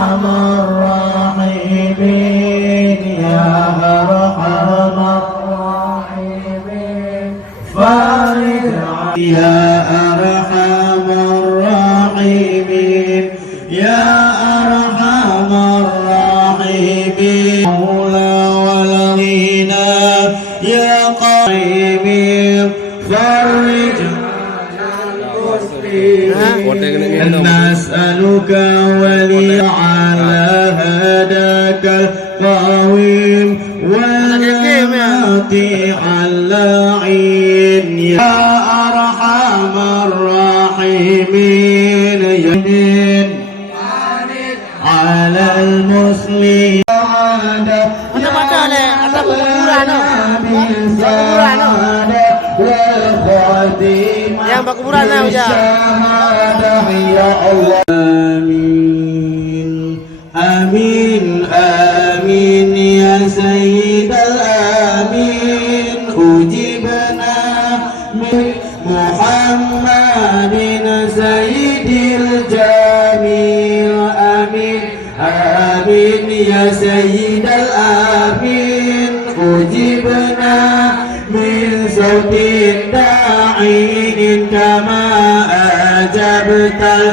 أرحم الراحمين يا أرحم الراحمين فارج يا أرحم الراحمين يا أرحم الراحمين مولا ولغينا يا قريب فرج نسألك ولي على هداك القويم والمطيع اللعين يا أرحم الراحمين يمين على المسلمين yang berkuburan lah ujah. Ya Allah. Amin, amin, amin ya Sayyidal Amin. Ujibna min Muhammadin Sayyidil Jamil. Amin, amin ya Sayyidal Amin. Ujibna min sautin da'inin kama ajabtal